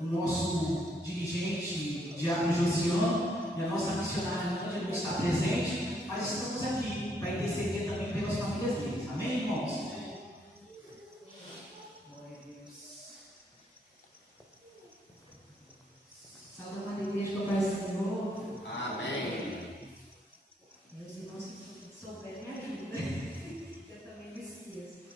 o nosso dirigente, Diácono Josiano, e a nossa missionária não pode estar presente, mas estamos aqui para interceder também pelas famílias deles. Amém, irmãos? Salve a igreja, Pai Senhor. Amém. Meus irmãos, se souberem, ajuda. Eu também me esqueço.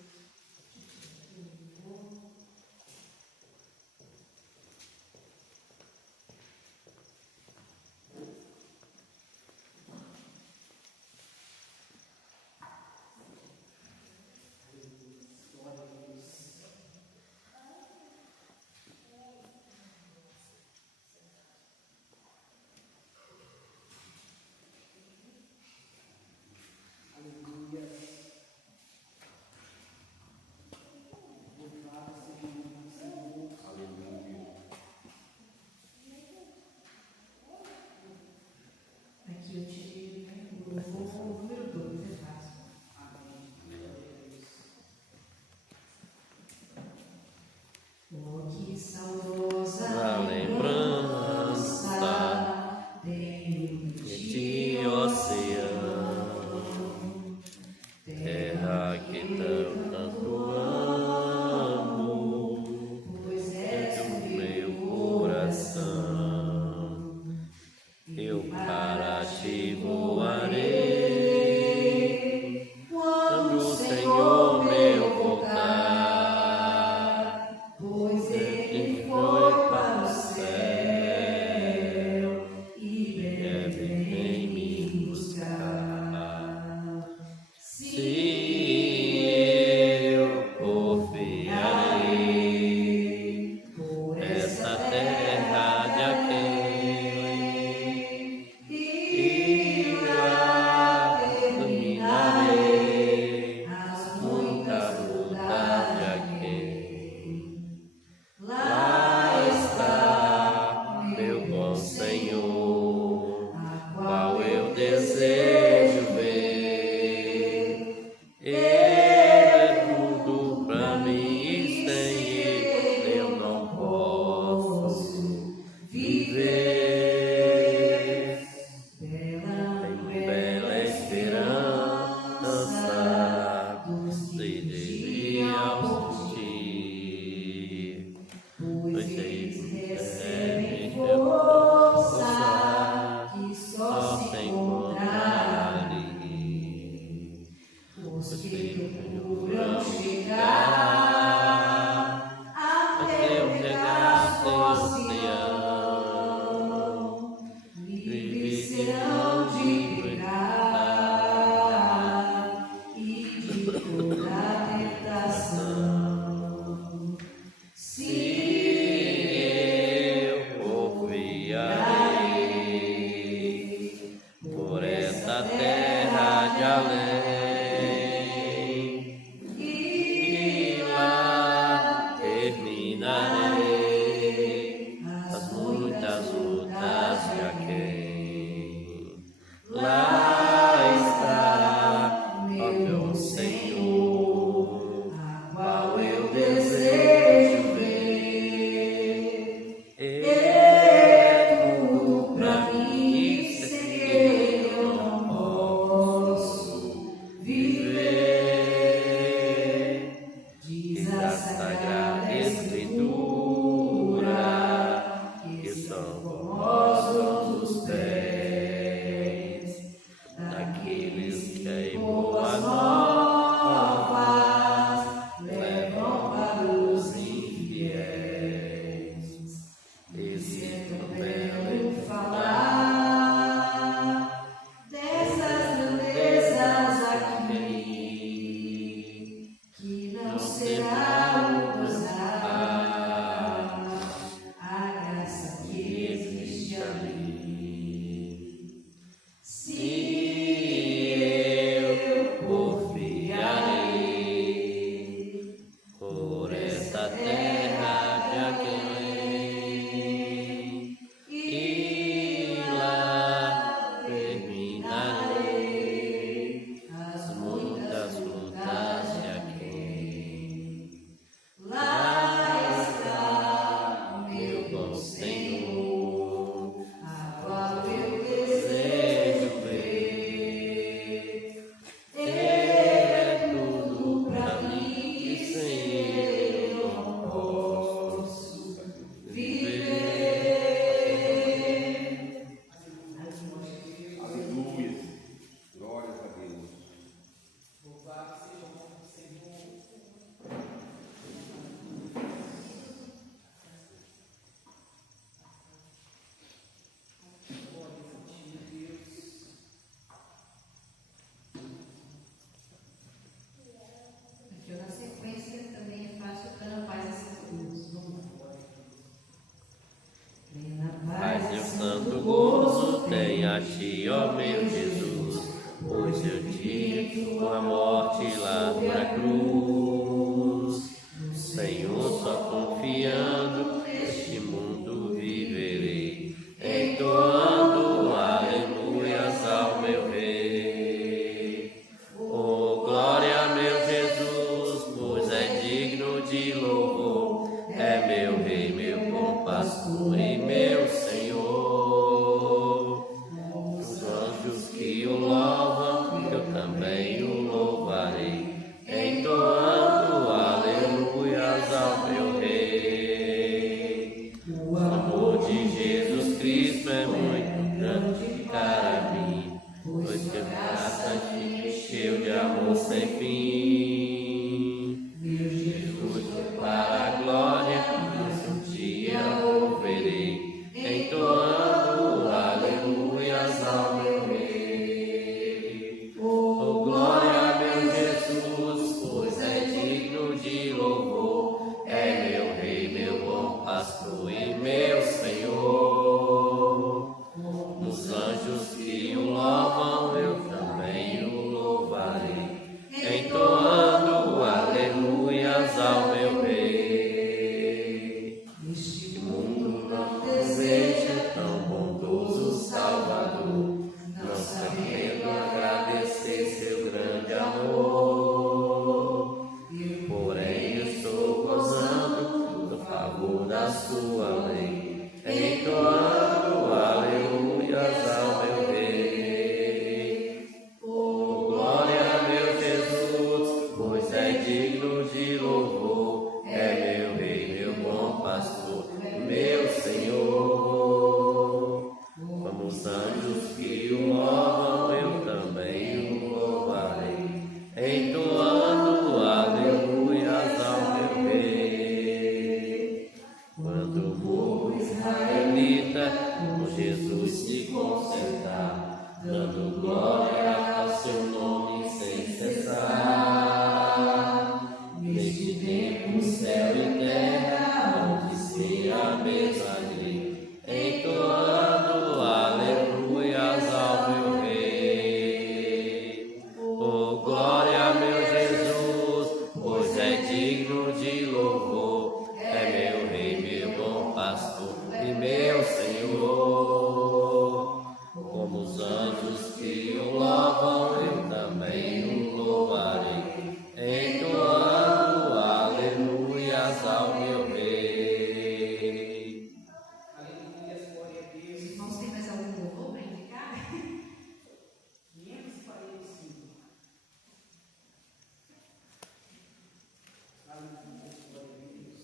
Aqui eu tirei o número 2, é fácil. Oh, que saudosa lembrança tenho de ti, oceano, terra que tanto amo, pois és o meu coração. Eu para ti voarei quando o Senhor meu voltar, pois ele foi para o céu e breve vem me buscar. Se eu confiarei por essa terra de aquele ti, ó meu Jesus, pois eu tive tua morte lá na cruz. Senhor, só confiando neste mundo viverei, entoando aleluias ao meu Rei. Oh, glória, meu Jesus, pois é digno de louvor, é meu Rei, meu bom pastor e meu Senhor. Os anjos que o louvam, eu também o louvarei, entoando aleluias ao meu Rei. O amor de Jesus Cristo é muito grande para mim, pois que graça te encheu de amor sem fim. Meu Jesus, para a glória, mas um dia eu verei, entoando aleluias ao meu Rei. Oh, glória, meu Jesus, pois é digno de louvor, é meu Rei, meu bom pastor e meu Senhor. Os anjos que o louvam, eu também o louvarei, entoando aleluias ao meu Rei. Neste mundo não deseja tão bondoso Salvador, não sabendo agradecer seu grande amor. Porém estou gozando do favor da sua lei, entoando aleluias ao meu Rei. Oh, glória, meu Jesus, pois é digno de louvor, é meu Rei, meu bom pastor, meu Senhor. Como os anjos que o louvam, eu também o louvarei, entoando aleluias ao meu Rei. Quando o povo israelita com Jesus se concertar, dando glória ao seu nome sem cessar. Neste tempo, céu e terra, onde se a mesma lei, entoando aleluias ao meu Rei. Oh, glória, meu Jesus, pois é digno de louvor, é meu Rei, meu bom pastor e meu Senhor. Como os anjos que o louvam, eu também o louvarei, entoando aleluias ao meu Rei. Aleluia, glória a Deus. Irmãos, tem mais algum louvor para indicar? 545. Aleluia, glória a Deus.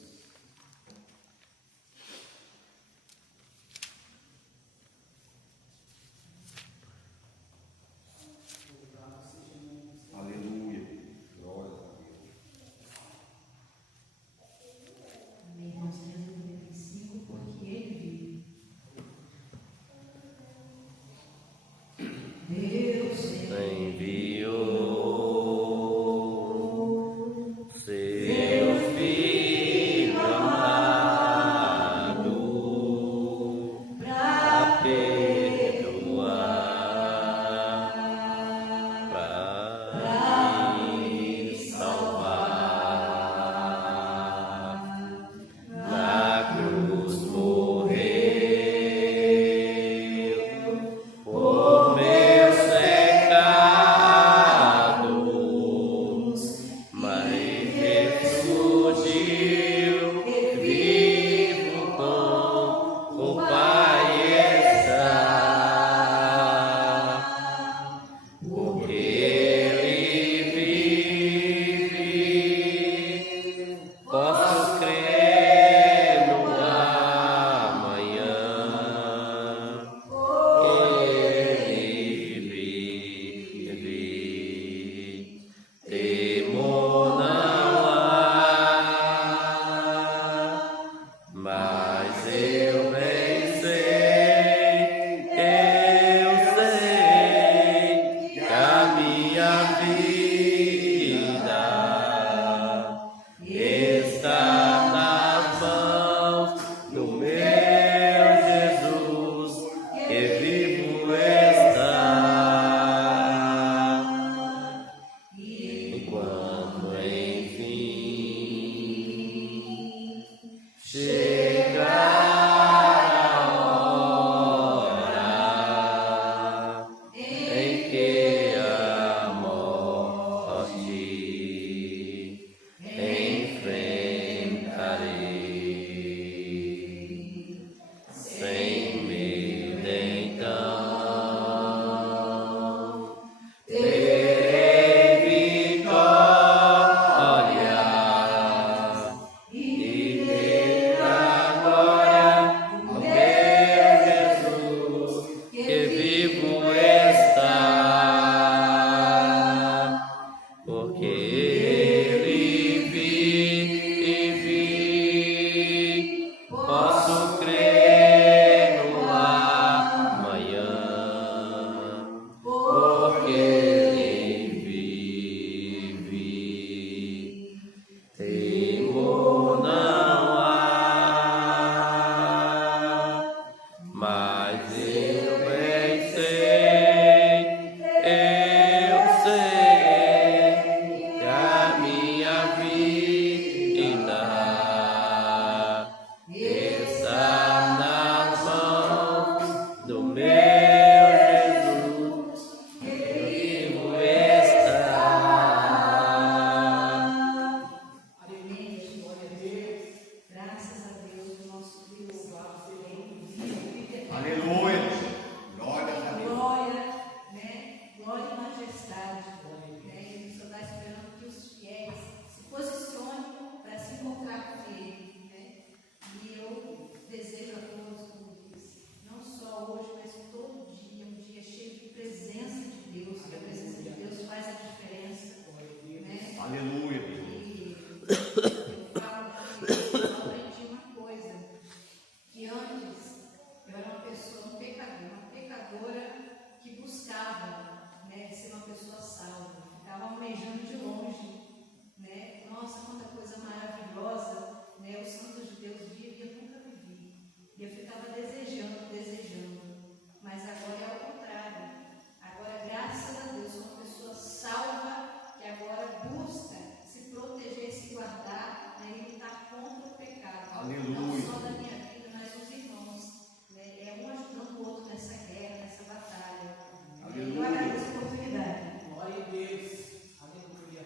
Aleluia. Glória a Deus. Glória, né? Glória e majestade. Né? E o Senhor está esperando que os fiéis se posicionem para se encontrar com Ele. Né? E eu desejo a todos, como disse, não só hoje, mas todo dia, um dia cheio de presença de Deus, que a presença de Deus faz a diferença. Né? Aleluia. E eu falo que eu aprendi uma coisa, que antes eu era uma pessoa, uma pecadora que buscava, né, ser uma pessoa salva, ficava almejando de longe, né? Nossa, quanta coisa maravilhosa, né? Os santos de Deus vivem, eu nunca vivi. E eu ficava desejando. Mas agora é ao contrário. Agora, graças a Deus, sou uma pessoa salva que agora busca se proteger, se guardar, né, e lutar contra o pecado. Aleluia. Não só da minha vida, mas dos irmãos. Né? É um ajudando o outro nessa guerra, nessa batalha. Aleluia. Eu agradeço a oportunidade. Glória a Deus. Aleluia.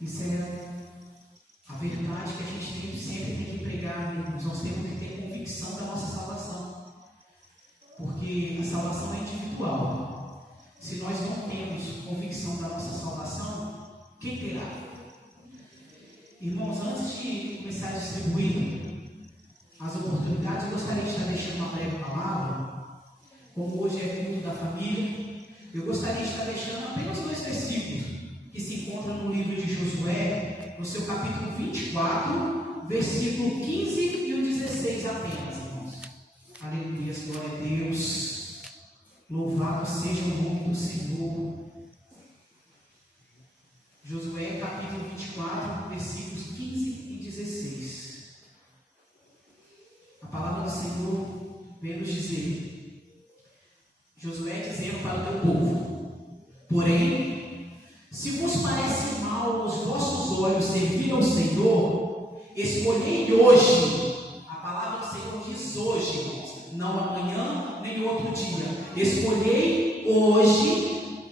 Isso é a verdade que a gente sempre tem que pregar, irmãos. Nós temos que ter convicção da nossa salvação. Porque a salvação é individual. Se nós não temos convicção da nossa salvação, quem terá? Irmãos, antes de começar a distribuir as oportunidades, eu gostaria de estar deixando uma breve palavra. Como hoje é culto da família, eu gostaria de estar deixando apenas 2 versículos que se encontram no livro de Josué, no seu capítulo 24, versículo 15 e o 16 apenas, irmãos. Aleluia, glória a Deus. Louvado seja o nome do Senhor. Josué, capítulo 24, versículos 15 e 16. A palavra do Senhor vem nos dizer, Josué dizendo para o teu povo: porém, se vos parece mal aos vossos olhos servir ao Senhor, escolhei hoje. A palavra do Senhor diz hoje, irmãos, não amanhã nem outro dia. Escolhei hoje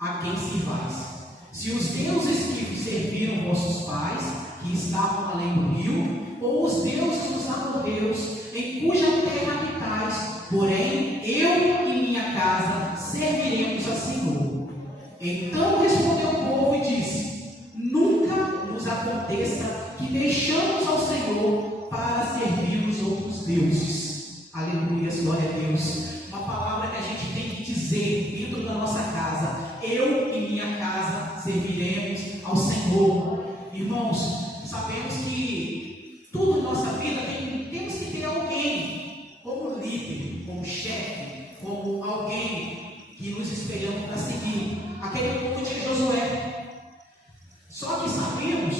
a quem sirvais. Se os deuses que serviram vossos pais, que estavam além do rio, ou os deuses dos amorreus, em cuja terra habitais, porém eu e minha casa serviremos ao Senhor. Então respondeu o povo e disse: nunca nos aconteça que deixamos ao Senhor para servir os outros deuses. Aleluia, glória a Deus. Uma palavra que a gente tem que dizer dentro da nossa casa: eu e minha casa serviremos ao Senhor. Irmãos, sabemos que tudo em nossa vida temos que ter alguém como líder, como chefe, como alguém que nos espelhamos para seguir. Aquele povo de Josué. Só que sabemos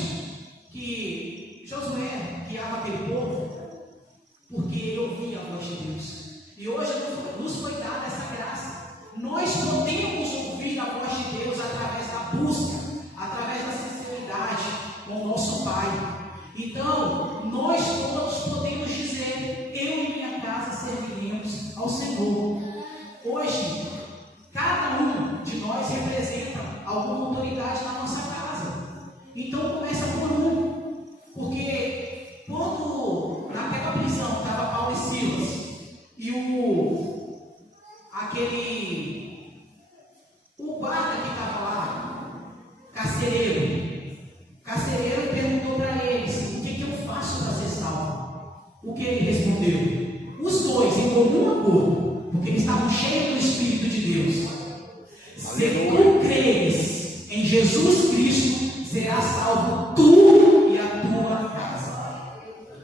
que Josué guiava aquele povo porque ele ouvia a voz de Deus. E hoje nos foi dada essa graça. Nós podemos ouvir a voz de Deus através da busca, através da sinceridade com o nosso Pai. Então, nós todos podemos dizer: eu e minha casa serviremos ao Senhor. Hoje, cada um de nós representa alguma autoridade na nossa casa. Então, começa por um. Porque quando naquela prisão estava Paulo e Silas, e o guarda que estava lá, carcereiro perguntou para eles: o que eu faço para ser salvo? O que ele respondeu? Os dois, em comum acordo, porque eles estavam cheios do Espírito de Deus: se tu creres em Jesus Cristo, serás salvo tu e a tua casa.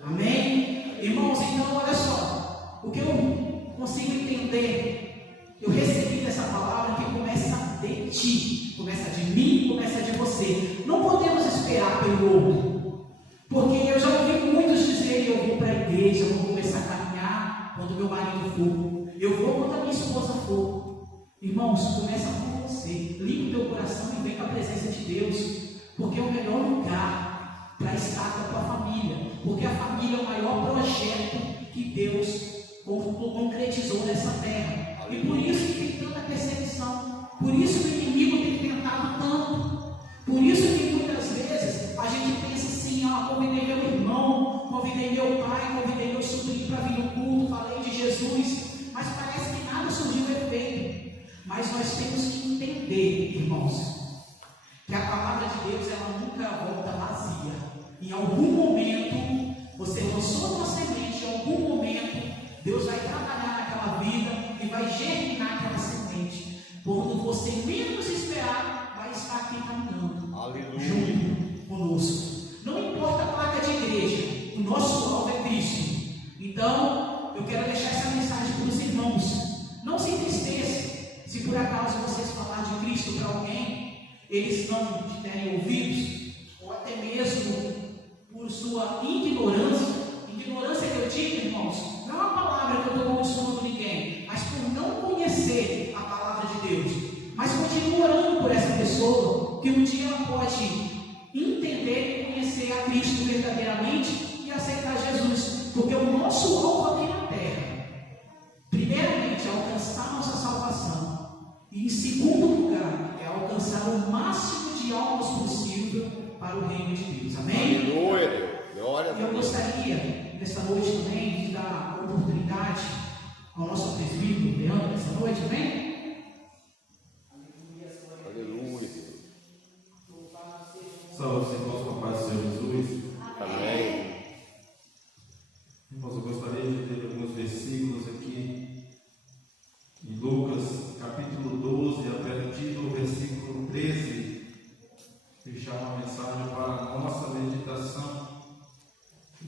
Amém? Irmãos, então olha só, o que eu consigo entender, eu recebi dessa palavra que começa de ti, começa de mim, começa de você. Não podemos esperar pelo outro, porque eu já ouvi muitos dizerem: eu vou para a igreja, eu vou começar a caminhar quando meu marido for, eu vou quando a minha esposa for. Irmãos, começa com você. Limpa o teu coração e vem com a presença de Deus, porque é o melhor lugar para estar com a tua família, porque a família é o maior projeto que Deus concretizou nessa terra. E por isso que tem tanta perseguição, por isso que o inimigo tem tentado tanto, por isso que muitas vezes a gente pensa assim: convidei meu irmão, convidei meu pai, convidei meu sobrinho para vir no culto, nós temos que entender, irmãos, que a palavra de Deus ela nunca volta vazia. Em algum momento, você lançou uma semente, em algum momento, Deus vai trabalhar naquela vida e vai germinar aquela semente. Quando você menos esperar, vai estar aqui caminhando. Aleluia. Junto conosco. Não importa a placa de igreja, o nosso alvo é Cristo. Então, eu quero deixar essa mensagem para os irmãos. Não se entristeça se por acaso vocês falarem de Cristo para alguém, eles não te derem ouvidos, ou até mesmo por sua ignorância. Ignorância que eu digo, irmãos, não é uma palavra que eu estou abençoando ninguém, mas por não conhecer a palavra de Deus. Mas continue orando por essa pessoa, que um dia ela pode entender e conhecer a Cristo verdadeiramente e aceitar Jesus. Porque o nosso alvo aqui na terra, primeiramente, é alcançar nossa salvação. E em segundo lugar, é alcançar o máximo de almas possível para o reino de Deus. Amém? Aleluia. Glória a Eu Deus. gostaria, nesta noite também, de dar a oportunidade ao nosso presbítero Leandro, nessa noite, amém? Aleluia. Salve, irmãos, com a paz do Senhor Jesus. Amém. Irmãos, eu gostaria de ler alguns versículos aqui em Lucas, capítulo 12, a partir do versículo 13, deixar uma mensagem para a nossa meditação.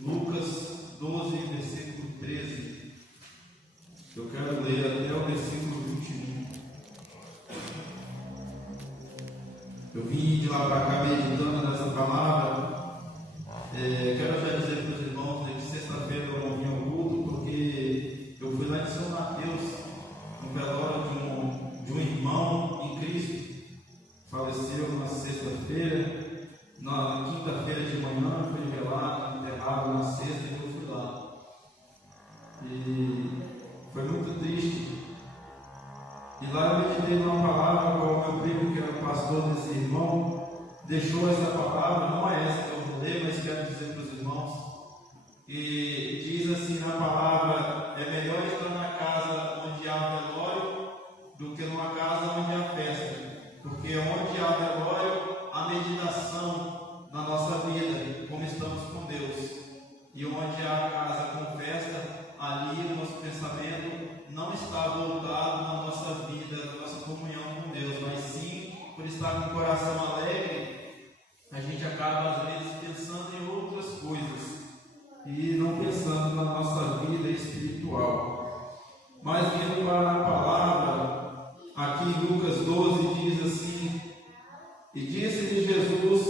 Lucas 12, versículo 13. Eu quero ler até o versículo 21. Eu vim de lá para cá meditando nessa palavra. Quero já dizer para os irmãos que sexta-feira eu não vim ao culto porque eu fui lá em São Mateus, no velório de um irmão em Cristo. Faleceu na sexta-feira. Na quinta-feira de manhã foi velado, enterrado na sexta e eu fui lá. E foi muito triste. E lá eu meditei numa palavra com o meu primo, que era o pastor desse irmão, deixou essa palavra, não é essa que eu vou ler, mas quero dizer para os irmãos. E diz assim na palavra: é melhor estar na casa onde há velório do que numa casa onde há festa. Porque onde há velório, há meditação na nossa vida, como estamos com Deus. E onde há casa com festa, ali o nosso pensamento não está voltado na nossa vida, na nossa comunhão com Deus, mas sim, por estar com o coração alegre, a gente acaba às vezes pensando em outras coisas e não pensando na nossa vida espiritual. Mas vindo para a palavra, aqui em Lucas 12 diz assim: e disse-lhe Jesus,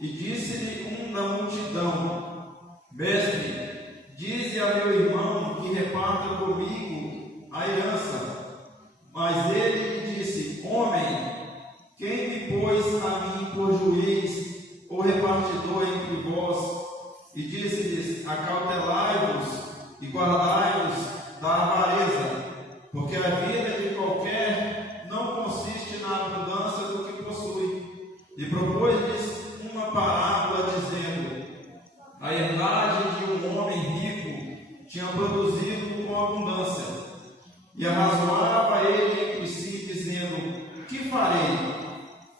e disse-lhe da multidão: Mestre, dize a meu irmão que reparta comigo a herança. Mas ele lhe disse: Homem, quem me pôs a mim por juiz ou repartidor entre vós? E disse-lhes: Acautelai-vos e guardai-vos da avareza, porque a vida de qualquer não consiste na abundância do que possui. E propôs-lhes uma parábola, dizendo: a herdade de um homem rico tinha produzido com abundância, e arrazoava ele entre si, dizendo: que farei?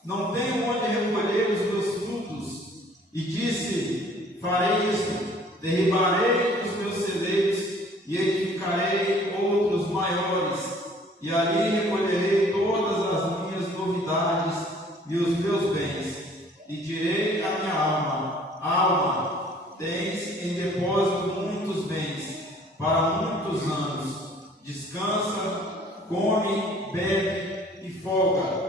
Não tenho onde recolher os meus frutos. E disse: farei isto, derribarei os meus celeiros e edificarei outros maiores, e ali recolherei todas as minhas novidades e os meus bens. E direi à minha alma: alma, tens em depósito muitos bens para muitos anos. Descansa, come, bebe e folga.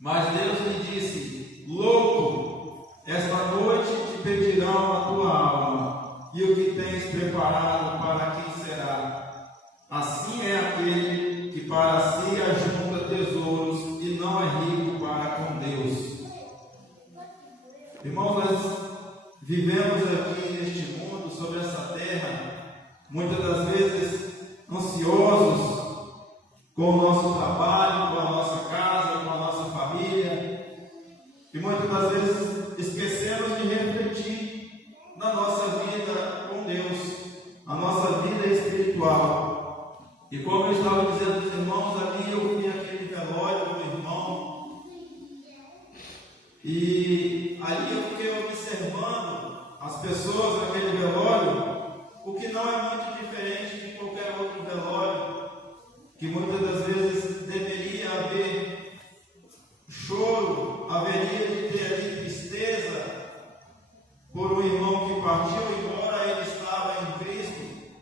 Mas Deus lhe disse: louco, esta noite te pedirão a tua alma, e o que tens preparado para quem será? Assim é aquele que para si ajunta tesouros e não é rico para com Deus. Irmãos, nós vivemos aqui neste mundo, sobre essa terra, muitas das vezes ansiosos com o nosso trabalho, com a nossa casa, com a nossa família, e muitas das vezes esquecemos de refletir na nossa vida com Deus, a nossa vida espiritual. E como eu estava dizendo aos irmãos, ali eu vi aquele velório do meu irmão. E ali eu fiquei observando as pessoas naquele velório, o que não é muito diferente de qualquer outro velório, que muitas das vezes deveria haver choro, haveria de ter ali tristeza por um irmão que partiu, embora ele estava em Cristo.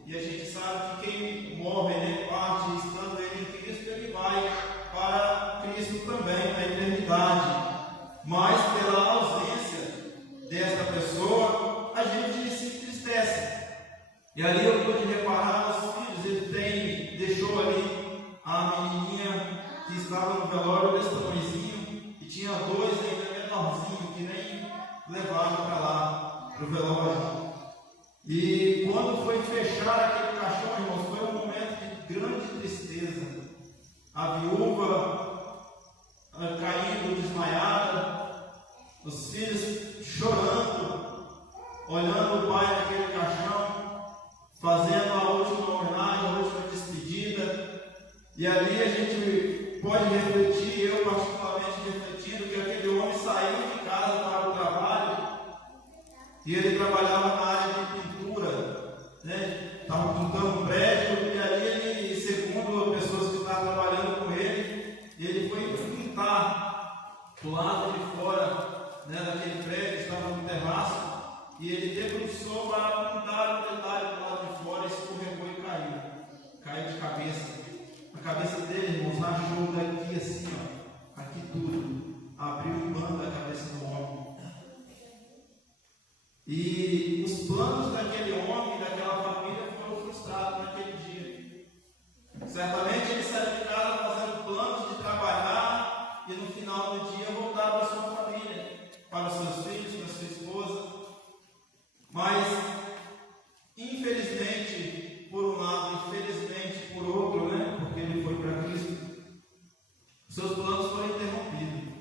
E a gente sabe que quem morre, parte, estando ele em Cristo, ele vai para Cristo também, na eternidade. Mas pela ausência desta pessoa, a gente se entristece. E ali eu pude reparar os filhos. Ele deixou ali a menininha que estava no velório desse tamanhozinho, e tinha dois ainda menorzinhos que nem levaram para lá, para o velório. E quando foi fechar aquele caixão, irmãos, foi um momento de grande tristeza. A viúva caindo desmaiada, os filhos chorando, olhando o pai naquele caixão, fazendo a última homenagem, a última despedida. E ali a gente pode refletir, eu particularmente refletindo, que aquele homem saiu de casa para o trabalho, e ele trabalhava na área de pintura, estava pintando um prédio, e ali ele, segundo pessoas que estavam trabalhando com ele foi pintar do lado de fora, daquele prédio, estava no terraço, e ele debruçou para pintar um detalhe do lado de fora, escorregou e caiu de cabeça. A cabeça dele, irmãos, rachou daqui assim, aqui tudo, abriu o pano da cabeça do homem. E os planos daquele homem, daquela família, foram frustrados naquele dia. Certamente ele saiu de casa fazendo planos de trabalhar e no final do dia voltar para a sua família, para os seus filhos, para a sua esposa. Mas, infelizmente, por um lado, infelizmente por outro, porque ele foi para Cristo, seus planos foram interrompidos.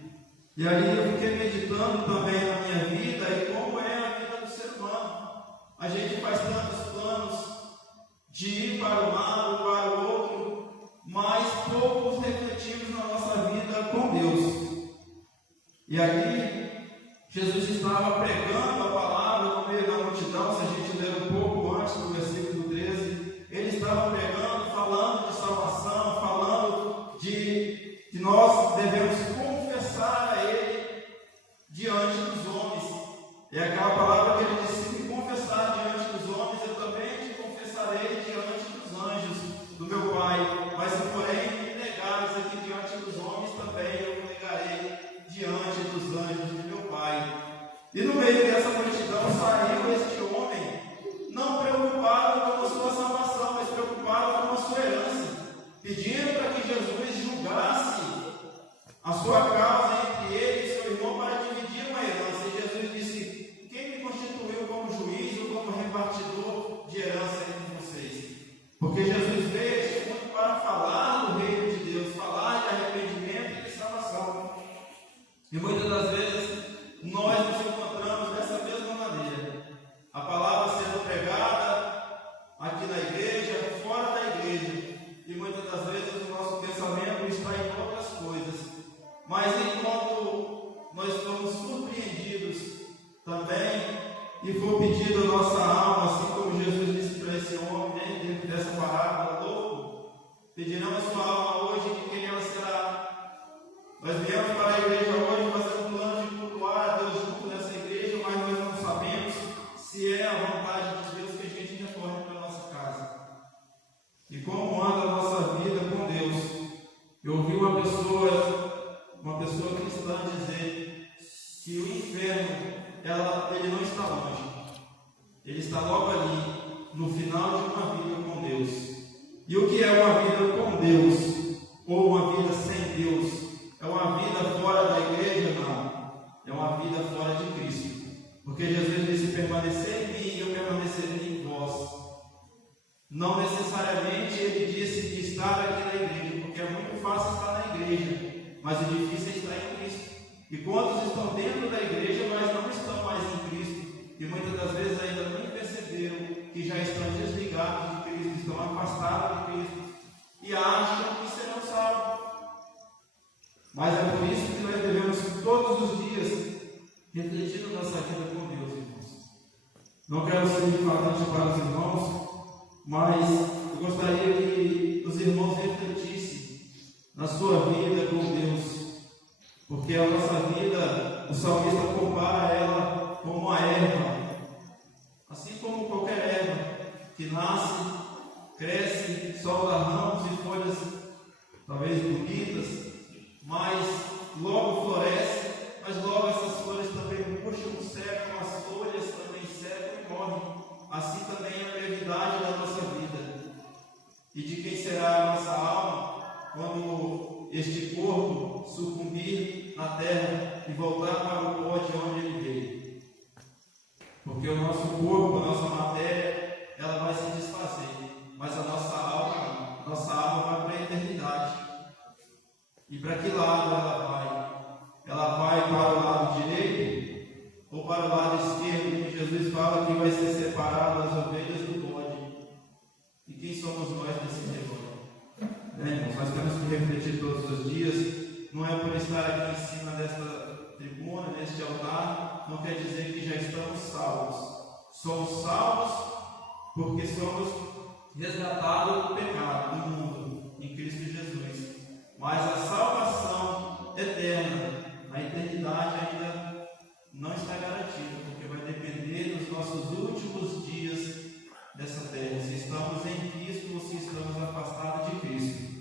E ali eu fiquei meditando também na minha vida e como é a vida do ser humano. A gente faz tantos planos de ir para um lado, para o outro, mas poucos refletimos na nossa vida com Deus. E ali, Jesus estava pregando a palavra no meio da multidão. Se a gente ler um pouco antes do versículo 13, ele estava pregando, falando de salvação, falando de que nós devemos confessar a Ele diante dos homens. É aquela palavra que ele disse: se me confessar diante dos homens, eu também te confessarei diante dos anjos do meu Pai. Mas se porém me negares aqui diante dos homens, também eu me negarei diante dos anjos do meu Pai. E no meio dessa multidão saiu este homem, não preocupado com a sua salvação, mas preocupado com a sua herança, pedindo para que Jesus julgasse a sua causa entre ele e seu irmão para dividir uma herança. E Jesus disse: quem me constituiu como juiz ou como repartidor de herança entre vocês? Porque Jesus veio a este mundo para falar do reino de Deus, falar de arrependimento e de salvação. E muitas das vezes nós nos encontramos dessa mesma maneira. A palavra sendo pregada aqui na igreja, fora da igreja, e muitas das vezes o nosso pensamento está em outras coisas. Mas enquanto nós somos surpreendidos também, e for pedido a nossa alma, assim como Jesus disse para esse homem, dentro dessa parábola, louco, pedirão a sua alma hoje de quem ela será. Nós viemos para a igreja hoje fazer um plano de cultuar a Deus junto nessa igreja, mas nós não sabemos se é a vontade de Deus que a gente retorne para a nossa casa. E como anda a nossa vida com Deus? Eu ouvi uma pessoa cristã dizer que o inferno, ele não está longe. Ele está logo ali, no final de uma vida com Deus. E o que é uma vida com Deus? Ou uma vida sem Deus? É uma vida fora da igreja? Não. É uma vida fora de Cristo. Porque Jesus disse: permanecer em mim e eu permanecerei em vós. Não necessariamente ele disse de estar aqui na igreja, porque é muito fácil estar na igreja, mas o difícil é estar em Cristo. E quantos estão dentro da igreja, mas não estão mais em Cristo? E muitas das vezes ainda nem perceberam que já estão desligados de Cristo, estão afastados de Cristo, e acham que serão salvos. Mas é por isso que nós devemos todos os dias refletir na nossa vida com Deus, irmãos. Não quero ser infalante para os irmãos, mas eu gostaria que os irmãos refletissem na sua vida com Deus, porque a nossa vida, o salmista compara ela como uma erva, assim como qualquer erva que nasce, cresce, solta ramos e folhas talvez bonitas, mas logo floresce, mas logo essas folhas também murcham, secam, as folhas também secam e morrem. Assim também é a brevidade da nossa vida. E de quem será a nossa alma quando este corpo sucumbir na terra e voltar para o pó de onde ele veio? Porque o nosso corpo, a nossa matéria, ela vai se desfazer, mas a nossa alma vai para a eternidade. E para que lado ela vai? Ela vai para o lado direito ou para o lado esquerdo, que Jesus fala que vai ser separado as ovelhas do bode? E quem somos nós nesse rebanho? Irmãos, nós temos que refletir todos os dias. Não é por estar aqui em cima desta tribuna, neste altar, não quer dizer que já estamos salvos. Somos salvos porque somos resgatados do pecado, do mundo, em Cristo Jesus. Mas a salvação eterna, a eternidade ainda não está garantida, porque vai depender dos nossos últimos dias dessa terra, se estamos em Cristo ou se estamos afastados de Cristo.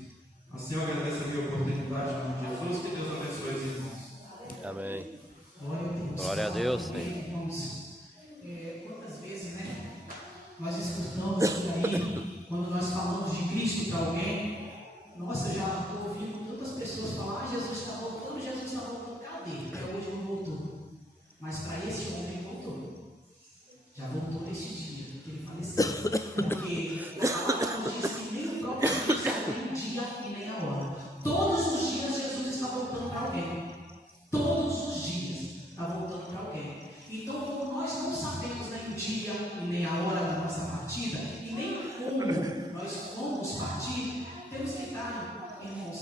Assim eu agradeço a minha oportunidade em nome de Jesus, que Deus abençoe os irmãos. Amém. Glória a Deus, Senhor. Irmãos. Quantas vezes, nós escutamos por aí, quando nós falamos de Cristo para alguém, nossa, eu já estou ouvindo tantas pessoas falar, Jesus está voltando, cadê? Até hoje não voltou. Mas para esse homem voltou. Já voltou neste dia, que ele faleceu. Porque a palavra diz que nem o próprio Cristo tem o dia e nem a hora. Todos os dias Jesus está voltando para alguém. Todos os dias está voltando para alguém. Então, como nós não sabemos nem o dia e nem a hora da nossa partida, e nem como nós vamos partir, temos que estar, irmãos,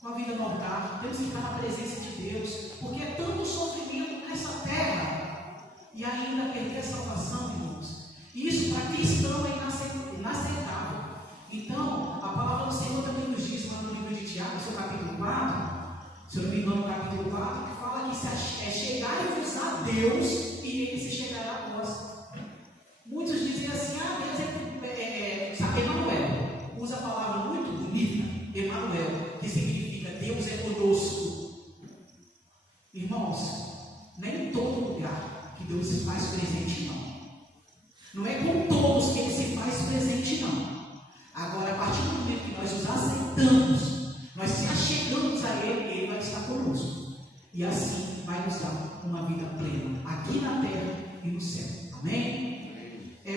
com a vida mortal, temos que estar na presença de Deus, porque é tanto sofrimento nessa terra, e ainda perder a salvação, irmãos. Isso para cristão é inaceitável. Então, a palavra do Senhor também nos diz lá no livro de Tiago, seu capítulo 4, se eu não me engano, capítulo 4, que fala que se chegai-vos a Deus, e Ele se chegará a nós. Muitos dizem assim, Deus sabe, Emanuel, usa a palavra muito bonita, Emanuel, que significa Deus é conosco. Irmãos, nem em todo lugar que Deus se faz presente, não. Não é com todos que Ele se faz presente, não. Agora, a partir do momento que nós os aceitamos, nós se achegamos a Ele, Ele vai estar conosco. E assim vai nos dar uma vida plena, aqui na terra e no céu. Amém?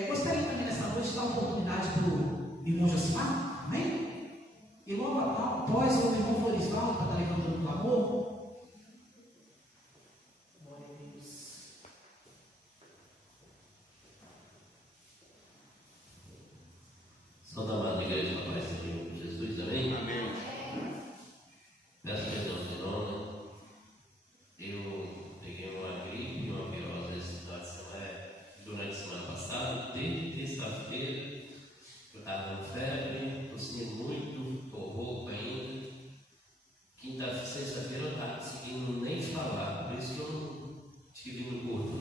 Gostaria também nessa noite de dar uma oportunidade para o irmão Josimar. Amém? E logo após o irmão Florisvaldo para estar levantando o clamor. Glória a Deus. Santa Amada Igreja da Paz do Senhor Jesus, amém? Amém. Peço perdão de nome. Eu peguei uma gripe, uma virose durante a semana passada, desde terça-feira. Eu estava com febre, tossindo muito, com roupa ainda. Quinta-feira, sexta-feira eu estava conseguindo nem falar, por isso que eu não tive no corpo.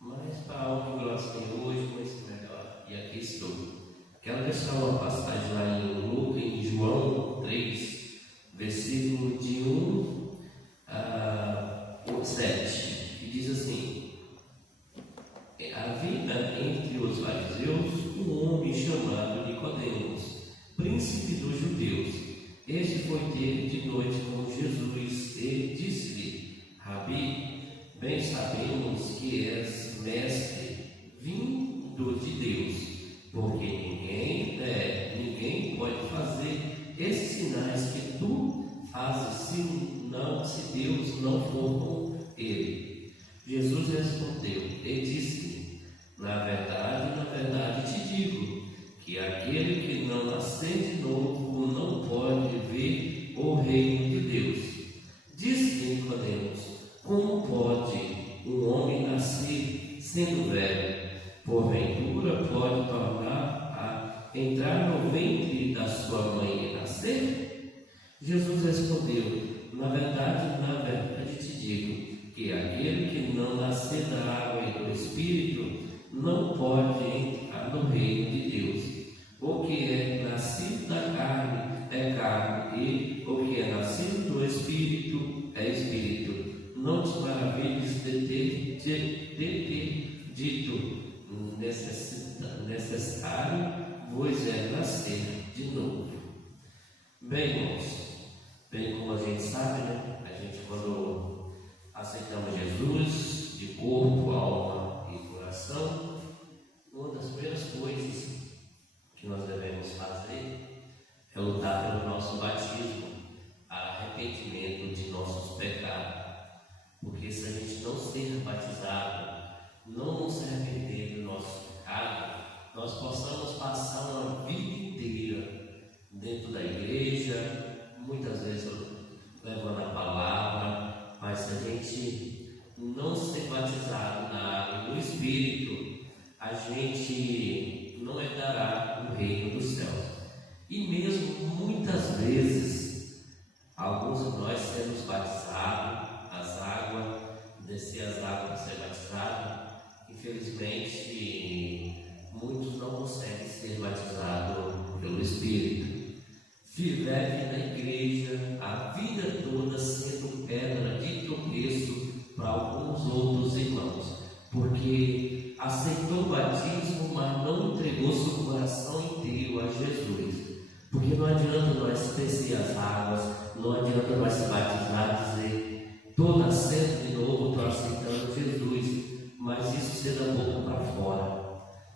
Mas para a honra e glória do Senhor, hoje conheço melhor. E aqui estou. Quero deixar uma passagem lá em João 3, versículo de 1 a 7, que diz assim: havia entre os fariseus um homem chamado Nicodemos, príncipe dos judeus. Este foi ter de noite com Jesus e disse-lhe: Rabi, bem sabemos que és mestre vindo de Deus, porque ninguém pode fazer esses sinais que tu fazes se Deus não for com ele. Jesus respondeu e disse-lhe: na verdade te digo, que aquele que não nascer de novo entrar no ventre da sua mãe e nascer? Jesus respondeu: na verdade te digo que aquele que não nascer da água e do Espírito não pode entrar no reino de Deus. O que é nascido da carne é carne, e o que é nascido do Espírito é Espírito. Não te maravilhes de ter dito: necessário vos é nascer de novo. Bem, irmãos, bem como a gente sabe, né? A gente, quando aceitamos Jesus de corpo, alma e coração, uma das primeiras coisas que nós devemos fazer é lutar pelo nosso batismo, arrependimento de nossos pecados. Porque se a gente não ser batizado, não se arrepender do nosso pecado, nós possamos passar uma vida inteira dentro da igreja, muitas vezes levando a palavra, mas se a gente não ser batizado na água e no Espírito, a gente não herdará o reino dos céus. E mesmo muitas vezes, alguns de nós sermos batizados, as águas, descer as águas para ser batizado, infelizmente muitos não conseguem ser batizados pelo Espírito. Vive na igreja a vida toda sendo pedra de tropeço para alguns outros irmãos, porque aceitou o batismo, mas não entregou seu coração inteiro a Jesus. Porque não adianta nós descer as águas, não adianta nós se batizar, dizer: estou nascendo de novo, estou aceitando Jesus, mas isso ser da boca para fora.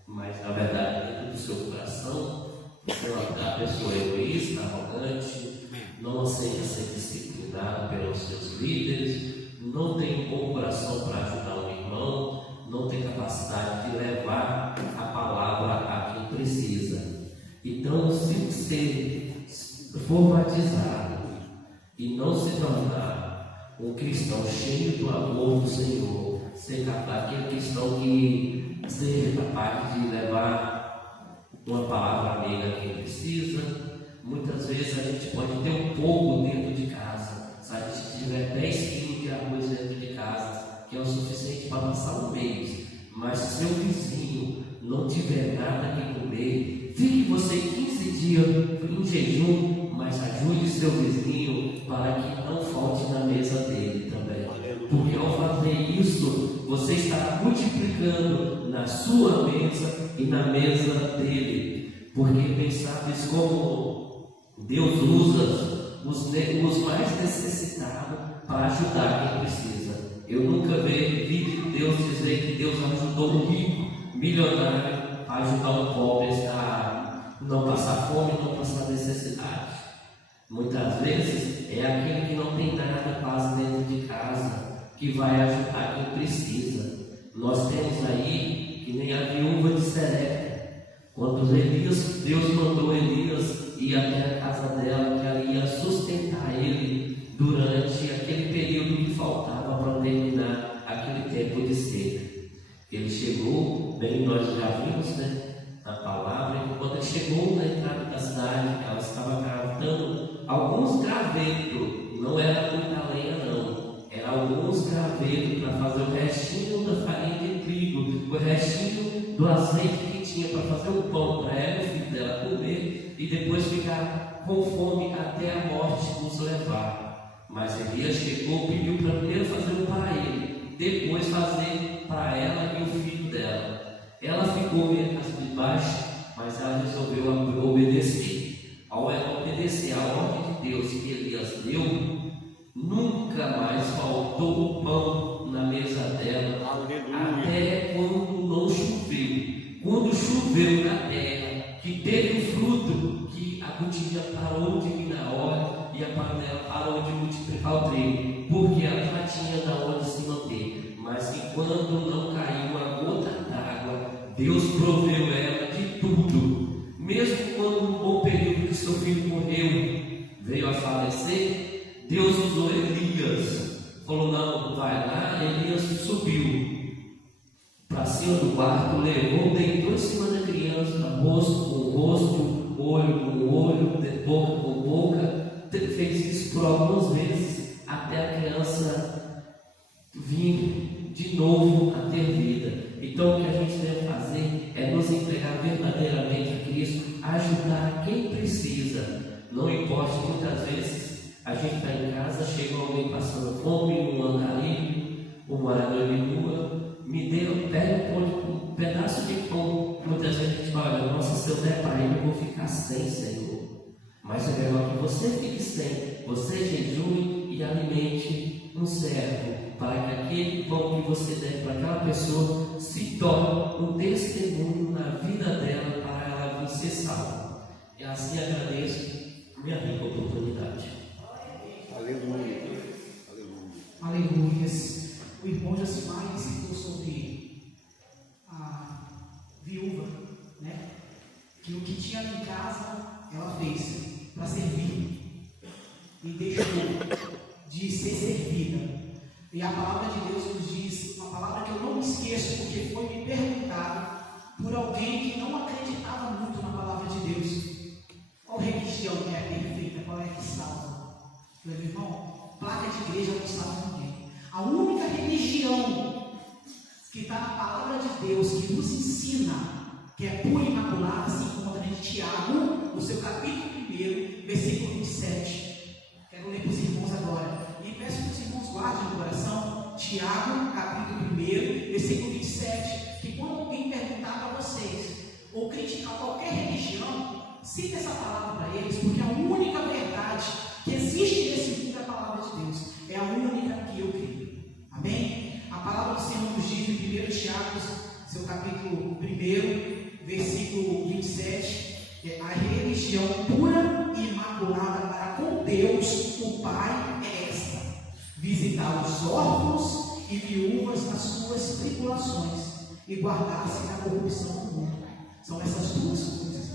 Mas na verdade, dentro do seu coração, você é uma pessoa egoísta, arrogante, não aceita ser disciplinado pelos seus líderes, não tem um bom coração para ajudar um irmão, não tem capacidade de levar a palavra a quem precisa. Então, se você for batizado e não se tornar um cristão cheio do amor do Senhor, ser capaz, aquele cristão que seja capaz de levar uma palavra amiga a quem precisa, muitas vezes a gente pode ter um pouco dentro de casa. Se a gente tiver 10 quilos de arroz dentro de casa, que é o suficiente para passar um mês, mas se seu vizinho não tiver nada que comer, fique você 15 dias em jejum, mas ajude seu vizinho para que não falte na mesa dele também. Porque ao fazer isso, você está multiplicando na sua mesa e na mesa dele. Porque bem sabes como Deus usa os mais necessitados para ajudar quem precisa. Eu nunca vi Deus dizer que Deus ajudou um rico, milionário, a ajudar um pobre a não passar fome, não passar necessidade. Muitas vezes é aquele que não tem nada quase dentro de casa que vai ajudar quem precisa. Nós temos aí que nem a viúva de Serepta, quando Deus mandou Elias ir até a casa dela, que ela ia sustentar ele durante aquele período que faltava para terminar aquele tempo de seca. Ele chegou, bem, nós já vimos, né, na palavra, e quando ele chegou na entrada da cidade, ela estava cravando alguns gravetos, não era muita lenha não, era alguns gravetos para fazer o restinho da farinha de trigo, o restinho do azeite que tinha para fazer o pão para ela e o filho dela comer, e depois ficar com fome até a morte nos levar. Mas Elias chegou, pediu para primeiro fazer um para ele, depois fazer para ela e o filho dela. Ela ficou meio de baixo, mas ela resolveu obedecer. Ao ela obedecer a ordem de Deus que Elias deu, nunca mais faltou o pão na mesa dela. Aleluia. Até quando não choveu. Quando choveu na terra, que teve o fruto, que a gotinha parou de vir na hora e a panela parou de multiplicar o trigo, porque ela já tinha da onde se manter. Mas enquanto não caiu uma gota d'água, Deus proveu ela de tudo. Mesmo quando no bom período que seu filho morreu, veio a falecer, Deus usou Elias. Falou: não, vai lá. Elias subiu para cima do quarto, levou, deitou em cima da criança, com o rosto homem passando fome, um andarilho, um morador de rua, me pega um pedaço de pão. Muitas vezes a gente fala, nossa, se eu der para ele, eu vou ficar sem, Senhor. Mas é melhor que você fique sem, você jejue e alimente um servo, para que aquele pão que você der para aquela pessoa se torne um testemunho na vida dela para ela vir ser salva. E assim agradeço minha rica oportunidade. Aleluia. Aleluia. O irmão Josimar citou sobre a viúva, né? Que o que tinha em casa ela fez para servir e deixou de ser servida. E a palavra de Deus nos diz, uma palavra que eu não me esqueço, porque foi me perguntado por alguém que não acreditava muito na palavra de Deus. Qual religião que é perfeita? Qual é que salva? Meu irmão, placa de igreja não salva ninguém. A única religião que está na palavra de Deus, que nos ensina, que é pura e imaculada, se encontra em Tiago, no seu capítulo 1, versículo 27. Quero ler para os irmãos agora. E peço que os irmãos guardem no coração, Tiago, capítulo 1, versículo 27, que quando alguém perguntar para vocês, ou criticar qualquer religião, cite essa palavra para eles, porque a única verdade que existe nesse mundo é a palavra de Deus. É a única que eu creio. Amém? A palavra do Senhor nos diz em 1 Tiago, seu capítulo 1, versículo 27, a religião pura e imaculada para com Deus, o Pai, é esta: visitar os órfãos e viúvas nas suas tribulações e guardar-se da corrupção do mundo. São essas duas coisas.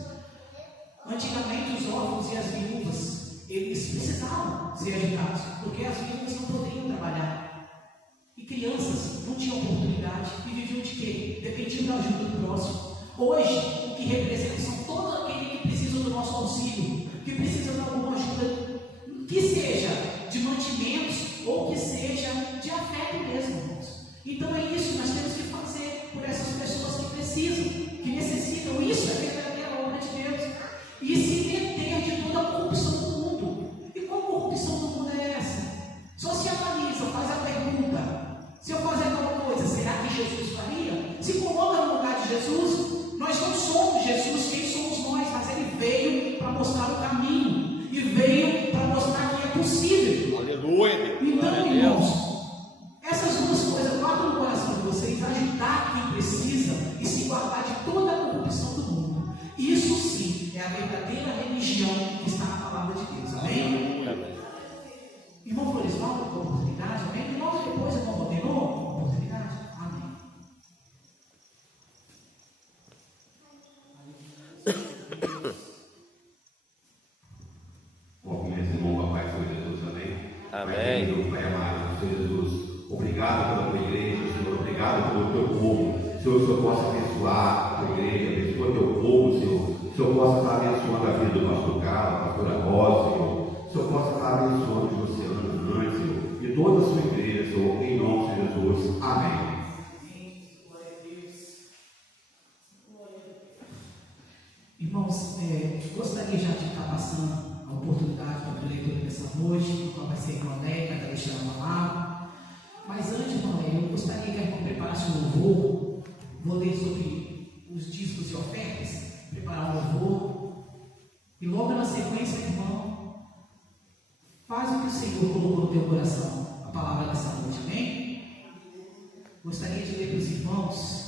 Antigamente os órfãos e as viúvas, eles precisavam ser ajudados, porque as viúvas não poderiam trabalhar. E crianças não tinham oportunidade e viviam de quê? Dependiam da ajuda do próximo. Hoje, o que representa são todos aqueles que precisam do nosso auxílio, que precisam de alguma ajuda, que seja de mantimentos ou que seja de afeto mesmo, irmãos. Então é isso que nós temos que fazer por essas pessoas que precisam, que necessitam. Isso é verdadeira obra de Deus. E se meter de toda a corrupção do mundo. E qual corrupção do mundo é essa? Só se analisa, faz a pergunta: se eu fazer tal coisa, será que Jesus faria? Se coloca no lugar de Jesus. Nós não somos Jesus, quem somos nós? Mas Ele veio para mostrar o caminho e veio para mostrar que é possível. Aleluia. Então, irmãos, essas duas coisas, guardem no coração de vocês: ajudar quem precisa e se guardar de toda a corrupção do mundo. Isso sim é a verdadeira religião que está na palavra de Deus. Amém? Amém. Irmão Floresvaldo, com a oportunidade, amém? E logo depois, irmão Rodenô, com a oportunidade. Amém. Cumprimento, irmão, papai, Senhor Jesus, amém? Amém. Pai querido, Pai amado, Senhor Jesus, obrigado pela tua igreja, Senhor, obrigado pelo teu povo. Senhor, o Senhor possa abençoar a tua igreja, abençoa o teu povo, Senhor. O Senhor possa estar abençoando a vida do pastor Carlos, da pastora Rosa, Senhor. O Senhor possa estar abençoando o Luciano Nantes, Senhor, e toda a sua igreja, Senhor, em nome de Jesus. Amém. Irmãos, gostaria já de estar passando a oportunidade para a leitura dessa noite, qual vai ser a colega, para deixar a palavra. Mas antes, irmão, eu gostaria que a irmã preparasse um louvor. Vou ler sobre os discos e ofertas, preparar um louvor. E logo na sequência, irmão, faz o que o Senhor colocou no teu coração, a palavra dessa noite, amém? Gostaria de ler para os irmãos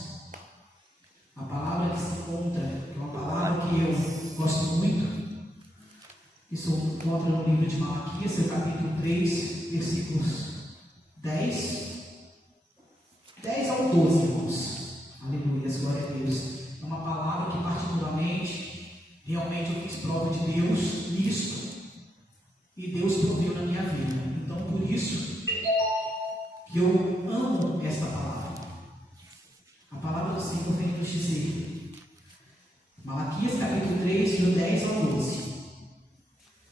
a palavra que se encontra, que é uma palavra que eu gosto muito. Isso encontra no livro de Malaquias, seu capítulo 3, versículos 10 ao 12, irmãos. Aleluia, glória a Deus. É uma palavra que particularmente, realmente eu fiz prova de Deus nisso. E Deus proveu na minha vida. Então, por isso que eu amo esta palavra. A palavra do Senhor vem nos dizer, Malaquias capítulo 3, do 10 ao 12: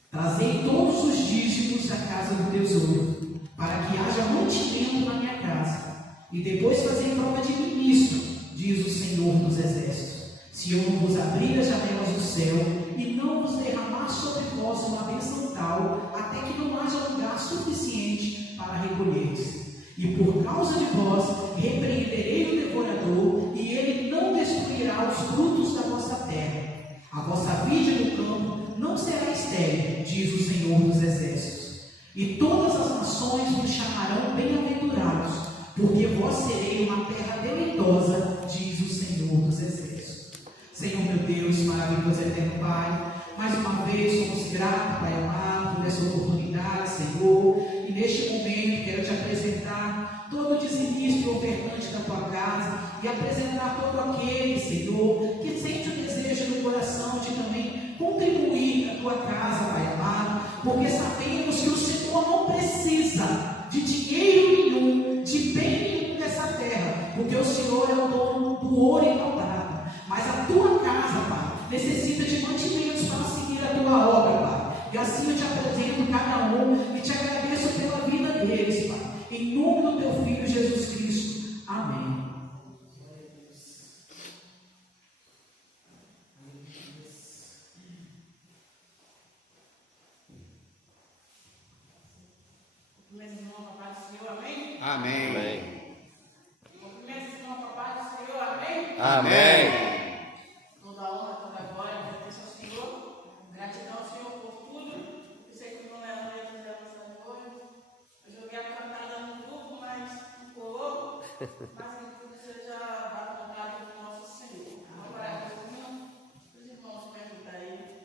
Trazei todos os dízimos da casa do tesouro, para que haja mantimento na minha casa, e depois fazei prova de mim nisto, diz o Senhor dos Exércitos, se eu não vos abrir as janelas do céu, e não vos derramar sobre vós uma bênção tal, até que não haja lugar suficiente para recolheres. E por causa de vós repreenderei o devorador, e ele não destruirá os frutos da vossa terra. A vossa vide no campo não será estéril, diz o Senhor dos Exércitos. E todas as nações vos chamarão bem-aventurados, porque vós sereis uma terra deleitosa, diz o Senhor dos Exércitos. Senhor meu Deus, maravilhoso eterno Pai, mais uma vez somos gratos, Pai amado, por essa oportunidade, Senhor, e neste momento quero te apresentar todo o dizimista e ofertante da tua casa, e apresentar todo aquele, Senhor, que sente o desejo no coração de também contribuir na tua casa, Pai amado, porque sabemos que o Senhor não precisa de dinheiro nenhum, de bem nenhum dessa terra, porque o Senhor é o dono do ouro inaltável. Mas a tua casa, Pai, necessita de mantimentos para seguir a tua obra, Pai. E assim eu te apresento cada um e te agradeço pela vida deles, Pai. Em nome do teu Filho Jesus Cristo. Amém. Amém. Amém. Amém. Toda honra, toda glória, pertence ao Senhor. Gratidão ao Senhor por tudo. Eu sei que não é a noite da nossa glória. Eu joguei a cantada no grupo, mas não colou. Mas que tudo seja da vontade do nosso Senhor. Vamos orar por irmão. Os irmãos me ajudam aí.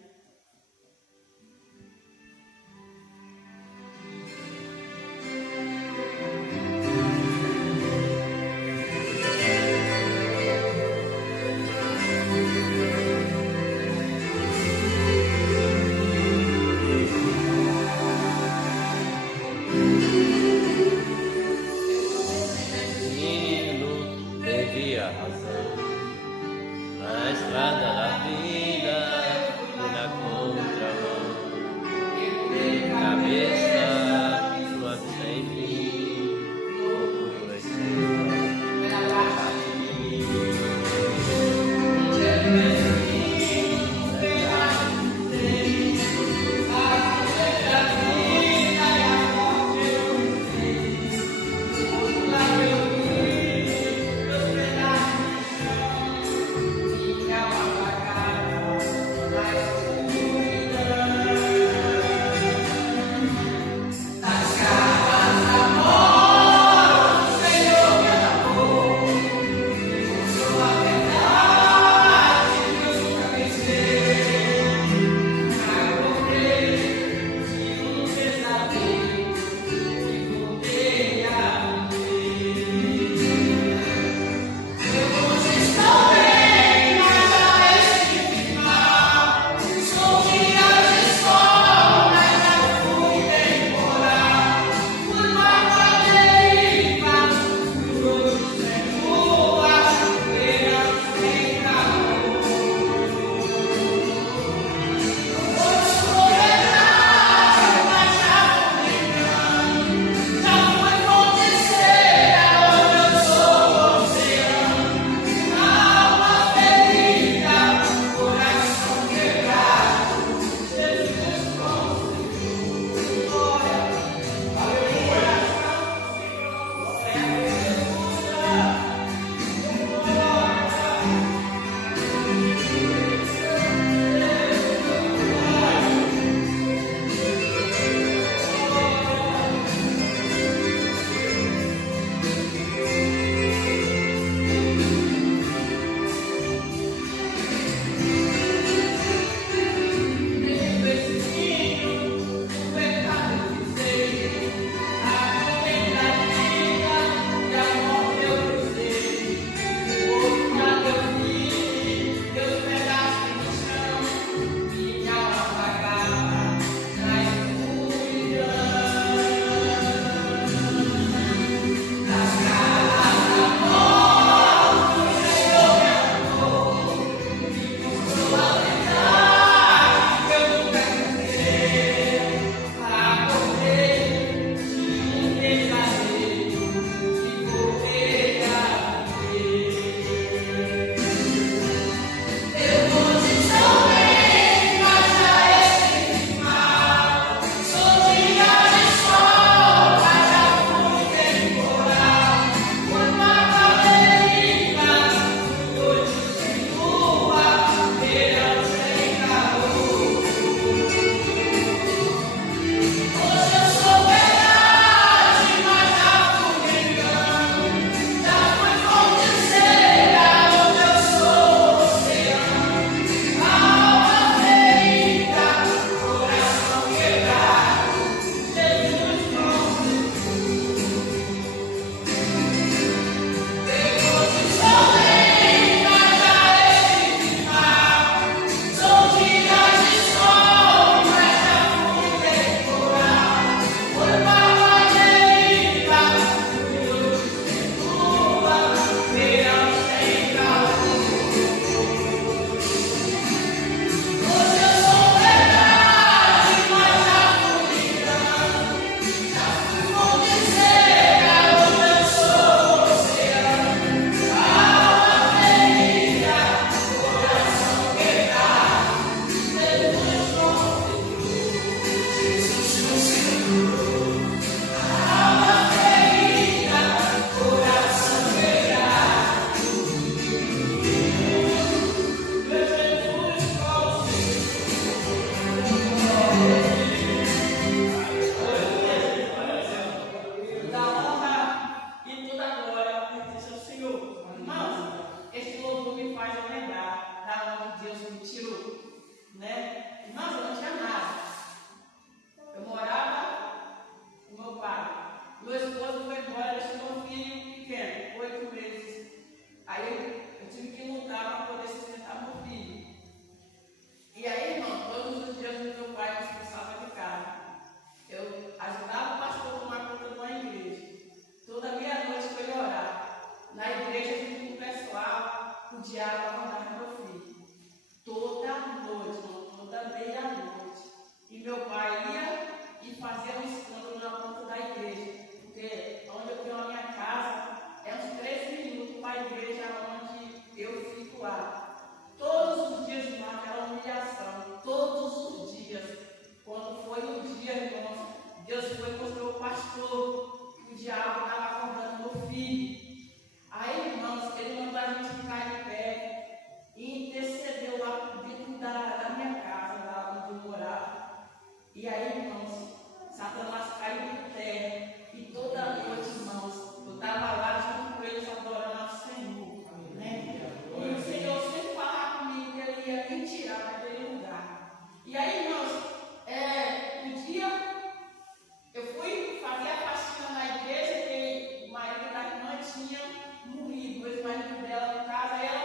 acordar com meu filho. Toda noite, toda meia-noite. E meu pai ia e fazia um escândalo na porta da igreja. Porque onde eu tenho a minha casa é uns 13 minutos para a igreja onde eu fico lá. Todos os dias, irmão, aquela humilhação. Todos os dias. Quando foi um dia, irmãos, Deus foi e mostrou o pastor que o diabo estava acordando meu filho. Aí, irmãos, ele mandou a gente ficar de pé e intercedeu lá dentro da minha casa, lá onde eu morava. E aí, irmãos, Satanás caiu por terra. E toda noite, irmãos, eu estava lá junto com eles adorando ao Senhor. Né? E o Senhor sempre falava comigo que ele ia me tirar daquele lugar. E aí, irmãos, um dia eu fui fazer a faxina na igreja, que o marido da irmã tinha morrido, o ex-marido dela no caso, aí ela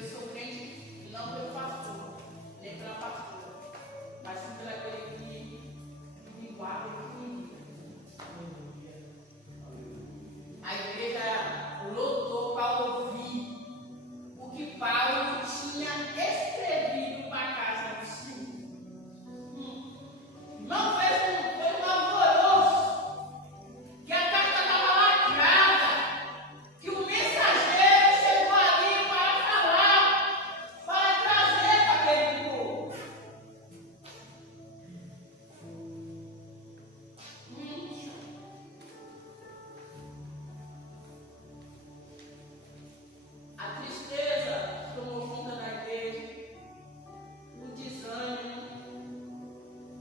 Eu sou crente não pelo pastor, nem pela pastora, mas sim pelo aquele que me guarda e que me guia. A igreja lotou para ouvir o que Paulo tinha escrevido para a casa do Senhor. Não foi um alvoroço, que a carta estava lacrada, que o mensageiro chegou ali para falar, para trazer para aquele povo. A tristeza tomou conta da igreja, o desânimo,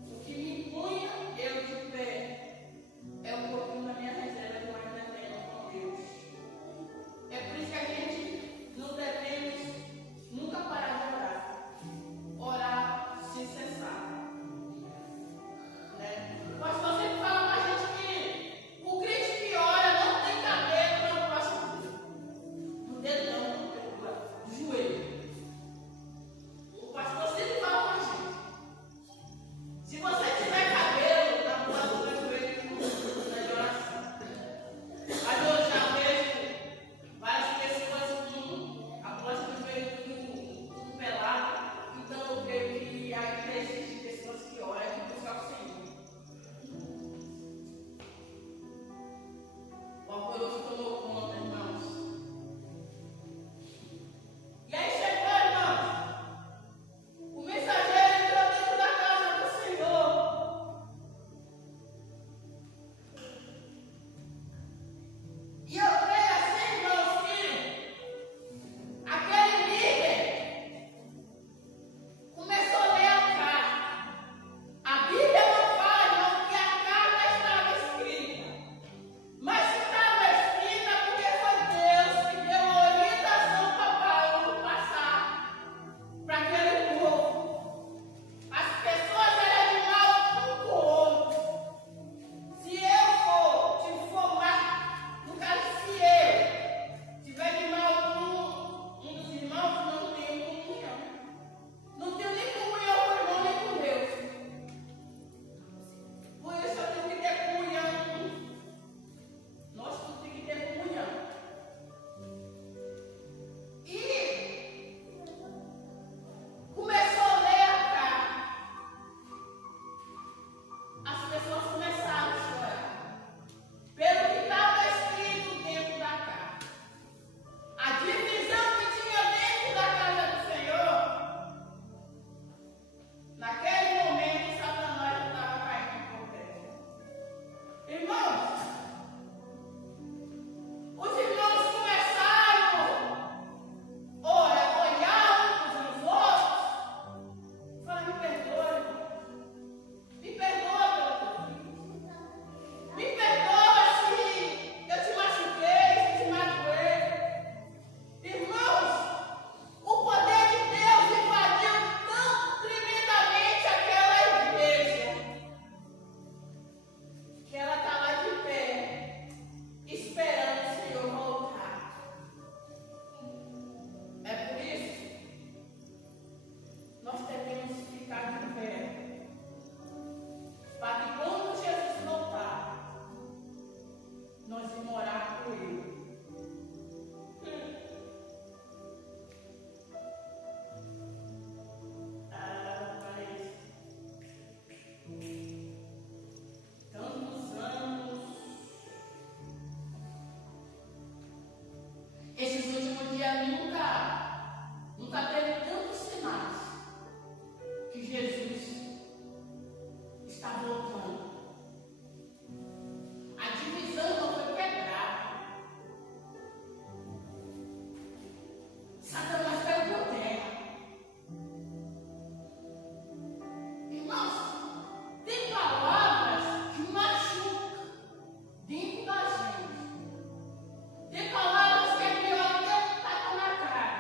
o que me punha eu de pé é um pouquinho da minha reserva que eu ainda tenho com Deus. É por isso que a gente não devemos nunca parar de orar. Orar sem cessar. Né? O pastor sempre fala pra gente que o crente que ora não tem cabelo na próxima do dedo não, do joelho. O pastor sempre fala pra gente. Se você tiver cabelo na próxima do joelho, não é de oração. Mas eu já vejo várias pessoas com a próxima do joelho tudo pelado. Então eu creio que ainda existem pessoas que oram e buscam o Senhor. O alvoroço tomou conta, irmãos. E aí chegou, irmãos. O mensageiro entrou dentro da casa do Senhor. E eu creio assim, irmãos, que aquele líder começou a ler a carta. A Bíblia não fala, irmão, que a carta estava escrita. Mas se estava escrita porque foi Deus que deu a orientação para Paulo passar para aquele povo. As pessoas eram de mal um com o outro. Se eu for te formar, no caso, se eu tiver de mal com um dos irmãos, não tenho comunhão. Não tenho nem comunhão com o irmão, nem com Deus. Por isso eu tenho que ter comunhão. Nós todos temos que ter comunhão. E começou a ler a carta. As pessoas começaram a chorar pelo que estava escrito dentro da carta. A divisão que tinha dentro da casa do Senhor. Naquele momento, Satanás estava caindo por terra. Irmãos, os irmãos começaram a olhar uns nos outros. Fala, me perdoe. Me perdoa, meu filho. Me perdoa se eu te machuquei, se te magoei. Irmãos, o poder de Deus invadiu tão tremendamente aquela igreja que ela está lá de pé, esperando o Senhor voltar. É por isso nós devemos ficar de pé, para que quando Jesus voltar, nós vamos morar com Ele. Mas tantos anos, esses últimos dias nunca teve tantos sinais que Jesus está voltando. A divisão não foi quebrada. Satanás caiu por terra. Irmãos, tem palavras que machucam dentro da gente. Tem palavras que é pior que um tapa na cara.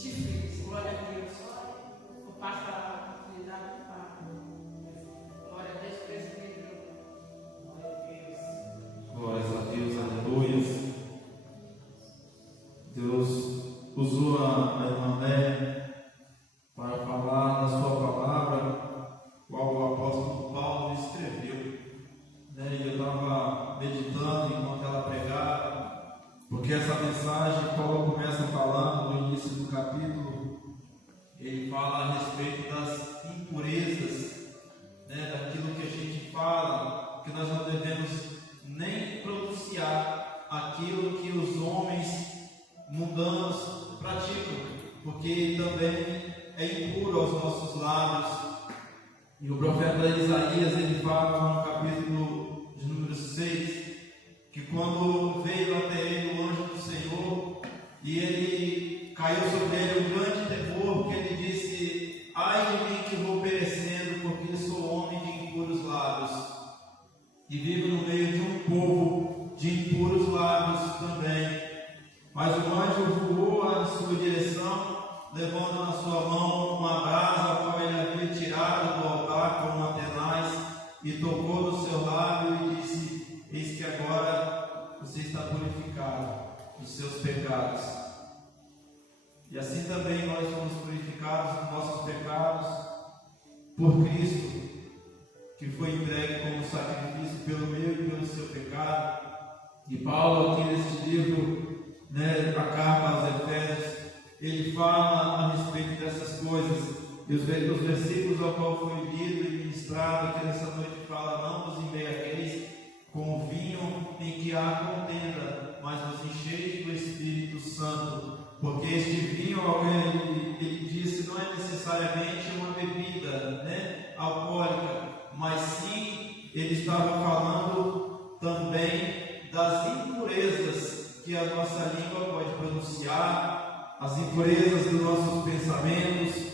te fez. Glória a Deus. Eu passo a oportunidade para. Glória a Deus, presbítero. Glória a Deus. Glórias a Deus, aleluia. Deus usou a irmã Léia para falar da sua palavra, qual o apóstolo Paulo escreveu. E eu estava meditando enquanto ela pregava, porque essa mensagem, Paulo começa falando no início do capítulo, ele fala a respeito das impurezas, daquilo que a gente fala, que nós não devemos nem pronunciar aquilo que os homens mundanos praticam, porque também é impuro aos nossos lábios. E o profeta Isaías, ele fala no capítulo de número 6, que quando veio até ele o anjo do Senhor, e ele caiu sobre ele um grande temor, porque ele disse: ai de mim que vou perecendo, porque sou homem de impuros lábios, e vivo no meio de um povo de impuros lábios também. Mas o anjo voou à sua direção, levando na sua mão uma brasa, a qual ele havia tirado do altar com uma tenaz, e tocou no seu lábio e disse: eis que agora você está purificado dos seus pecados. E assim também nós fomos purificados dos nossos pecados por Cristo, que foi entregue como sacrifício pelo meu e pelo seu pecado. E Paulo, aqui nesse livro, a carta aos Efésios, ele fala a respeito dessas coisas. E os versículos ao qual foi lido e ministrado aqui nessa noite fala: não vos embriagueis com o vinho em que há contenda, mas vos encheis do Espírito Santo, porque este vinho, ele disse, não é necessariamente uma bebida alcoólica, mas sim, ele estava falando também das impurezas que a nossa língua pode pronunciar, as impurezas dos nossos pensamentos,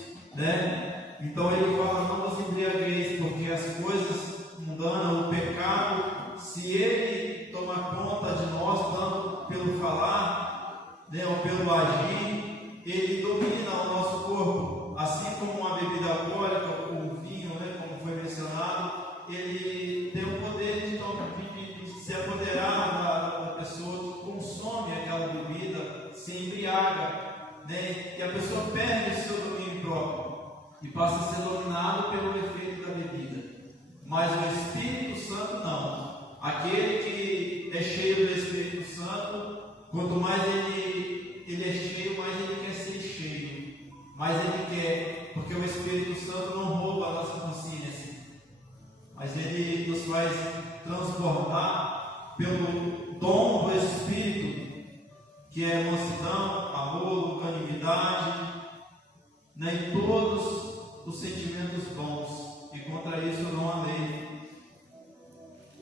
Então ele fala: não vos embriagueis, porque as coisas mundanas, o pecado, se ele tomar conta de nós, tanto pelo falar, ou pelo agir, ele domina o nosso corpo, assim como uma bebida alcoólica, ou o vinho, como foi mencionado, ele tem o poder de se apoderar da pessoa que consome aquela bebida, se embriaga, e a pessoa perde o seu domínio próprio e passa a ser dominado pelo efeito da bebida. Mas o Espírito Santo não. Aquele que é cheio do Espírito Santo, quanto mais ele é cheio, mais ele quer ser cheio, mais ele quer, porque o Espírito Santo não rouba a nossa consciência, mas ele nos faz transbordar pelo dom do Espírito, que é mansidão, amor, longanimidade, e todos os sentimentos bons, e contra isso não há lei.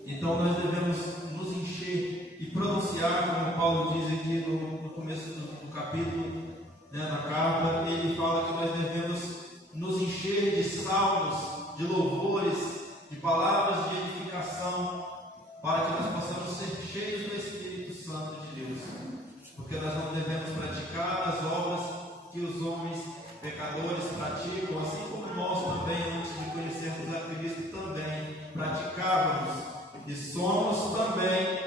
Então nós devemos nos encher e pronunciar, como Paulo diz aqui no começo do capítulo, na carta, ele fala que nós devemos nos encher de salmos, de louvores, de palavras de edificação, para que nós possamos ser cheios do Espírito Santo de Deus, porque nós não devemos praticar as obras que os homens pecadores praticam, assim como nós também, antes de conhecermos a Cristo, também praticávamos, e somos também,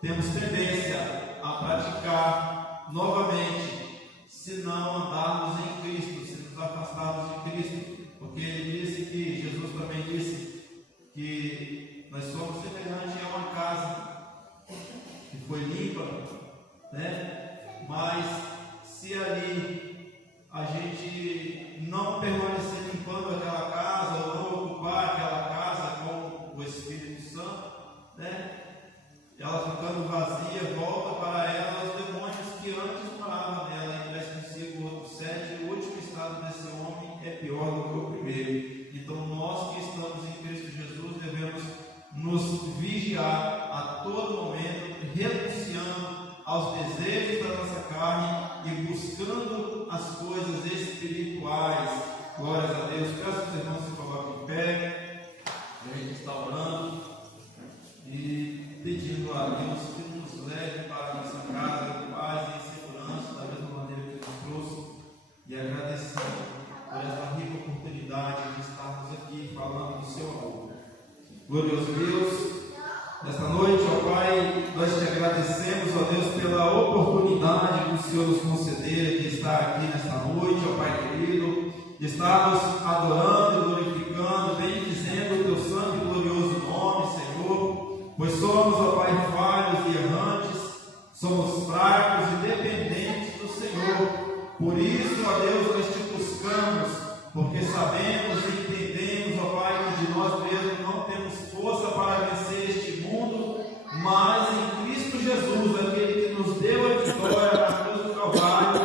temos tendência a praticar novamente, se não andarmos em Cristo, se nos afastarmos de Cristo, porque ele disse que, Jesus também disse, que nós somos semelhantes a uma casa que foi limpa, mas se ali a gente não permanecer limpando aquela casa, ou não ocupar aquela casa com o Espírito Santo, ela ficando vazia, volta para ela os demônios que antes moravam nela, e traz consigo outro 7. O último estado desse homem é pior do que o primeiro. Então nós que estamos em Cristo Jesus devemos nos vigiar a todo momento, renunciando aos desejos da nossa carne e buscando as coisas espirituais. Glórias a Deus. Peço que os irmãos se coloquem em pé. A gente está orando e pedindo a Deus que nos leve para a nossa casa em paz e em segurança, da mesma maneira que nos trouxe. oportunidade que o Senhor nos conceder de estar aqui nesta noite, ó Pai querido, de estarmos adorando, glorificando, bendizendo o Teu santo e glorioso nome, Senhor, pois somos, ó Pai, falhos e errantes, somos fracos e dependentes do Senhor. Por isso, ó Deus, nós te buscamos, porque sabemos e entendemos, ó Pai, que de nós mesmos não temos força para vencer este mundo, mas em Cristo Jesus, aquele que nos deu a vitória na cruz do Calvário,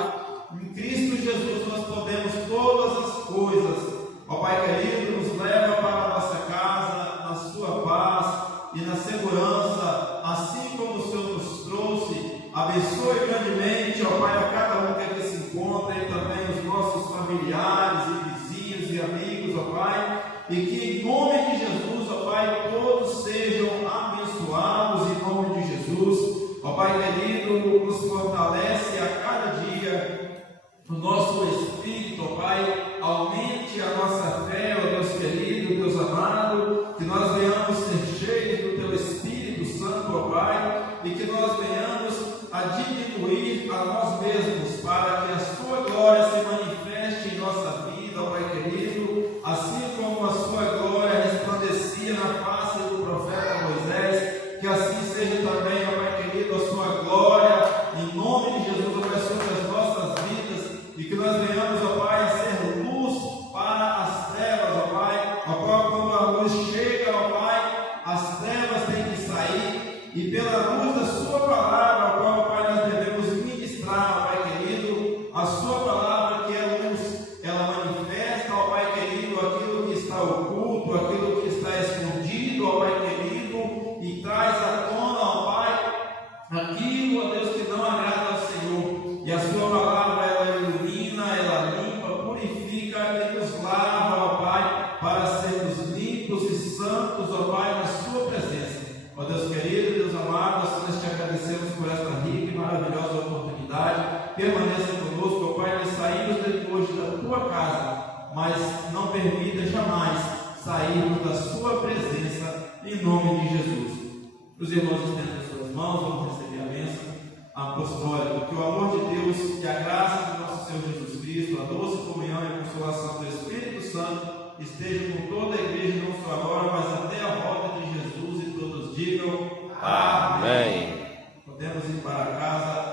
em Cristo Jesus nós podemos todas as coisas. Ó Pai querido, nos leva para a nossa casa, na sua paz e na segurança, assim como o Senhor nos trouxe. Abençoe grandemente, ó Pai, a cada um que aqui se encontra e também os nossos familiares e vizinhos e amigos, ó Pai, e que em nome de Jesus, ó Pai, todos sejam abençoados em nome de Jesus. Ó Pai querido, nos fortalece a cada dia o nosso Espírito, ó Pai, aumente a nossa fé, ó Deus querido, Deus amado, que nós venhamos ser cheios do Teu Espírito Santo, ó Pai, e que nós venhamos a diminuir a nós mesmos, para que a Sua glória se manifeste em nossa vida, ó Pai querido, assim como a Sua glória resplandecia na face do profeta Moisés, que assim seja também, ó Pai querido, a Sua glória, em nome de Jesus, ó Pai, sobre as nossas vidas, e que nós venhamos, ó Pai, a ser luz para as trevas, ó Pai, ó Pai, quando a luz chega, ó Pai, as trevas têm que sair, e pela luz da Sua palavra, ó Pai, nós devemos ministrar, ó Pai querido, a Sua palavra que é luz, ela manifesta, ó Pai querido, aquilo que está oculto, aquilo que está escondido, ó Pai querido, e traz à tona, ó Pai, aquilo, ó Deus, que não agrada ao Senhor, e a Sua palavra, ela ilumina, ela limpa, purifica, e nos lava, ó Pai, para sermos limpos e santos, ó Pai, na Sua presença. Ó Deus querido, Deus amado, nós te agradecemos por esta rica e maravilhosa oportunidade. Permaneça conosco, ó Pai, nós saímos depois da Tua casa, mas não permita jamais sairmos da Sua presença, em nome de Jesus. Os irmãos estendem as suas mãos, vamos receber a bênção apostólica. Que o amor de Deus e a graça de nosso Senhor Jesus Cristo, a doce comunhão e a consolação do Espírito Santo esteja com toda a igreja, não só agora, mas até a volta de Jesus, e todos digam amém. Podemos ir para casa.